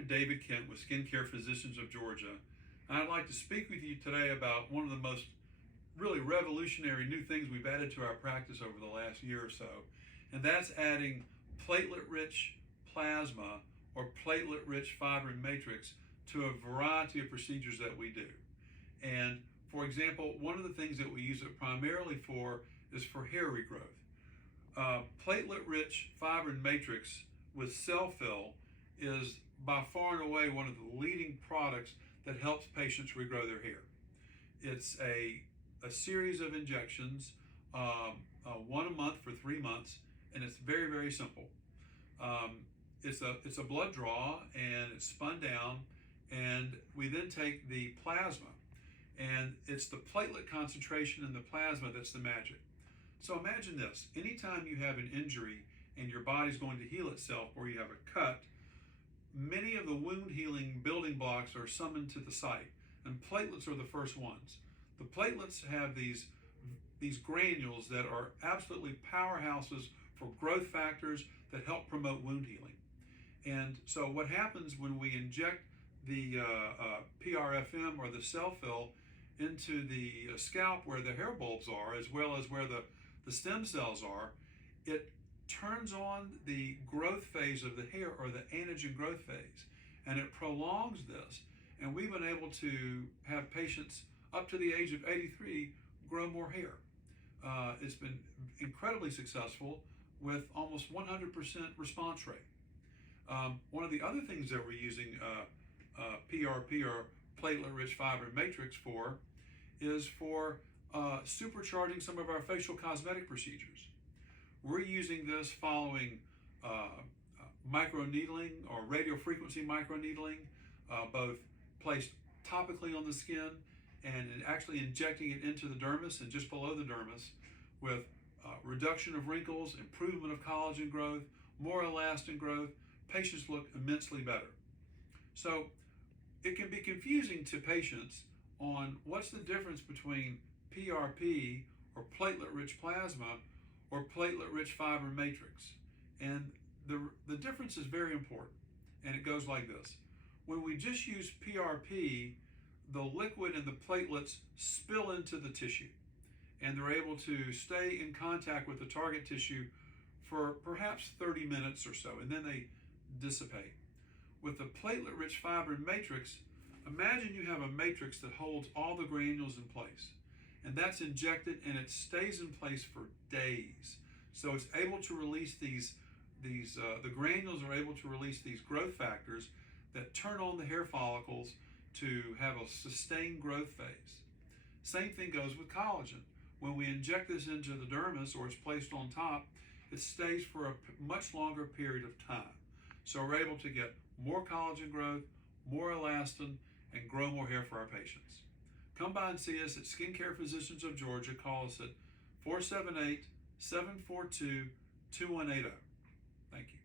Dr. David Kent with Skincare Physicians of Georgia, and I'd like to speak with you today about one of the most really revolutionary new things we've added to our practice over the last year or so, and that's adding platelet-rich plasma or platelet-rich fibrin matrix to a variety of procedures that we do. And for example, one of the things that we use it primarily for is for hair regrowth. Platelet-rich fibrin matrix with cell fill is by far and away one of the leading products that helps patients regrow their hair. It's a series of injections, one a month for 3 months, and it's very, very simple. It's a blood draw, and it's spun down, and we then take the plasma, and it's the platelet concentration in the plasma that's the magic. So imagine this: anytime you have an injury and your body's going to heal itself, or you have a cut, many of the wound healing building blocks are summoned to the site, and platelets are the first ones. The platelets have these granules that are absolutely powerhouses for growth factors that help promote wound healing. And so what happens when we inject the PRFM or the cell fill into the scalp where the hair bulbs are, as well as where the stem cells are, it turns on the growth phase of the hair, or the anagen growth phase, and it prolongs this. And we've been able to have patients up to the age of 83 grow more hair. It's been incredibly successful with almost 100% response rate. One of the other things that we're using PRP, or platelet-rich fibrin matrix, for is for supercharging some of our facial cosmetic procedures. We're using this following microneedling or radiofrequency microneedling, both placed topically on the skin and actually injecting it into the dermis and just below the dermis, with reduction of wrinkles, improvement of collagen growth, more elastin growth. Patients look immensely better. So it can be confusing to patients on what's the difference between PRP, or platelet-rich plasma, or platelet-rich fibrin matrix. And the difference is very important, and it goes like this. When we just use PRP, the liquid and the platelets spill into the tissue, and they're able to stay in contact with the target tissue for perhaps 30 minutes or so, and then they dissipate. With the platelet-rich fibrin matrix, imagine you have a matrix that holds all the granules in place, and that's injected, and it stays in place for days. So it's able to release the granules are able to release these growth factors that turn on the hair follicles to have a sustained growth phase. Same thing goes with collagen. When we inject this into the dermis, or it's placed on top, it stays for a much longer period of time. So we're able to get more collagen growth, more elastin, and grow more hair for our patients. Come by and see us at Skincare Physicians of Georgia. Call us at 478-742-2180. Thank you.